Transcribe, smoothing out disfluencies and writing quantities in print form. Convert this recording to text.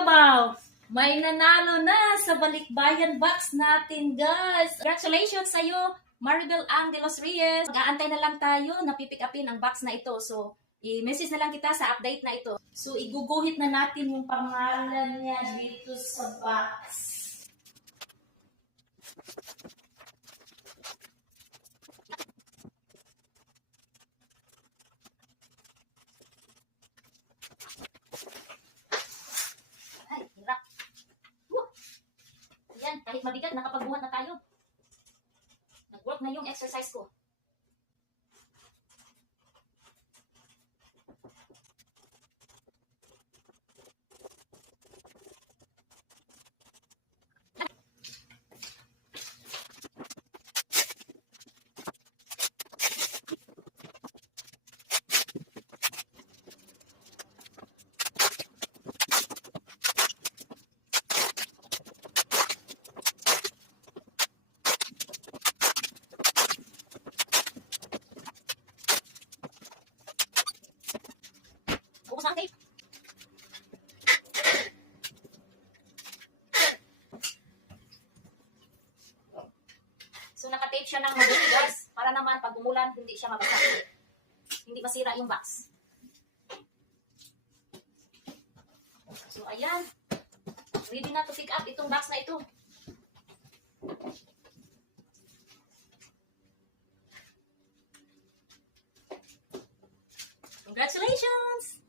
Kabaw! May nanalo na sa balikbayan box natin, guys! Congratulations sa'yo, Maribel Ang de los Reyes! Mag-aantay na lang tayo na pipick upin ang box na ito. So, i-message na lang kita sa update na ito. So, iguguhit na natin yung pangalan niya dito sa box. Ay, hirap. Ayan, kahit mabigat, nakapagbuhat na tayo. Nag-work na yung exercise ko. Bukas ang tape. So, naka-tape siya ng mabuti, guys. Para naman, pag umulan, hindi siya mabasa. Hindi masira yung box. So, ayan. Ready na to pick up itong box na ito. Congratulations!